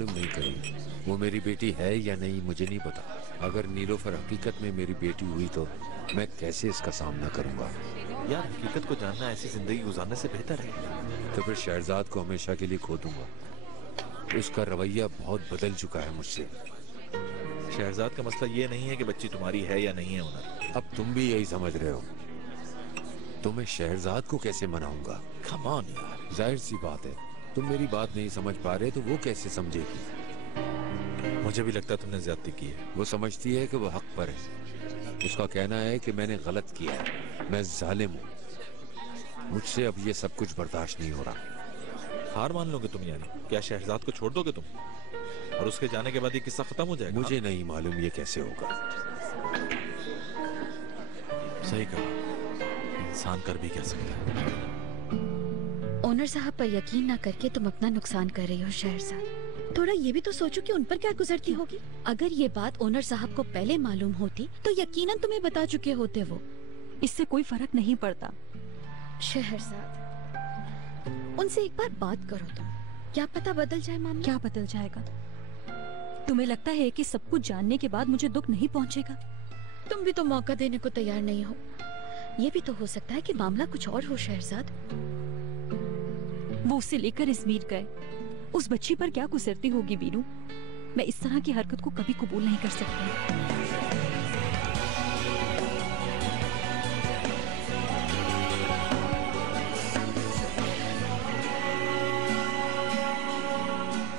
मालूम नहीं करूँ वो मेरी बेटी है या नहीं, मुझे नहीं पता। अगर नीलोफर हकीकत में मेरी बेटी हुई तो मैं कैसे इसका सामना करूँगा? यार हकीकत को जानना ऐसी जिंदगी गुजारने से बेहतर है। तो फिर शहरजाद को हमेशा के लिए खो दूंगा। उसका रवैया बहुत बदल चुका है मुझसे। शहरजाद का मसला ये नहीं है कि बच्ची तुम्हारी है या नहीं है ओनर। अब तुम भी यही समझ रहे हो तो मैं शहरजाद को कैसे मनाऊंगा? कम ऑन यार। जाहिर सी बात है, तुम मेरी बात नहीं समझ पा रहे तो वो कैसे समझेगी? मुझे भी लगता है तुमने ज्यादती की है। वो समझती है कि वो हक पर है। उसका कहना है कि मैंने गलत किया है, मैं जालिम हूँ। मुझसे अब ये सब कुछ बर्दाश्त नहीं हो रहा। हार मान लोगे तुम? यानी क्या शहरजाद को छोड़ दोगे तुम और उसके जाने के बाद ये किस्सा खत्म हो जाएगा? मुझे नहीं मालूम ये कैसे होगा। सही कहा, इंसान कर भी क्या सकता है। ओनर साहब पर यकीन ना करके तुम अपना नुकसान कर रही हो शहरजाद। थोड़ा ये भी तो सोचो कि उन पर क्या गुजरती होगी। अगर ये बात ओनर साहब को पहले मालूम होती तो यकीनन तुम्हें बता चुके होते वो। इससे कोई फर्क नहीं पड़ता। शहरजाद, उनसे एक बार बात करो तुम, क्या पता बदल जाए मामला। क्या बदल जाएगा? तुम्हें लगता है कि सब कुछ जानने के बाद मुझे दुख नहीं पहुंचेगा? तुम भी तो मौका देने को तैयार नहीं हो। ये भी तो हो सकता है कि मामला कुछ और हो शहरजाद। वो उसे लेकर इजमीर गए, उस बच्ची पर क्या गुजरती होगी बीनू। मैं इस तरह की हरकत को कभी कबूल नहीं कर सकती।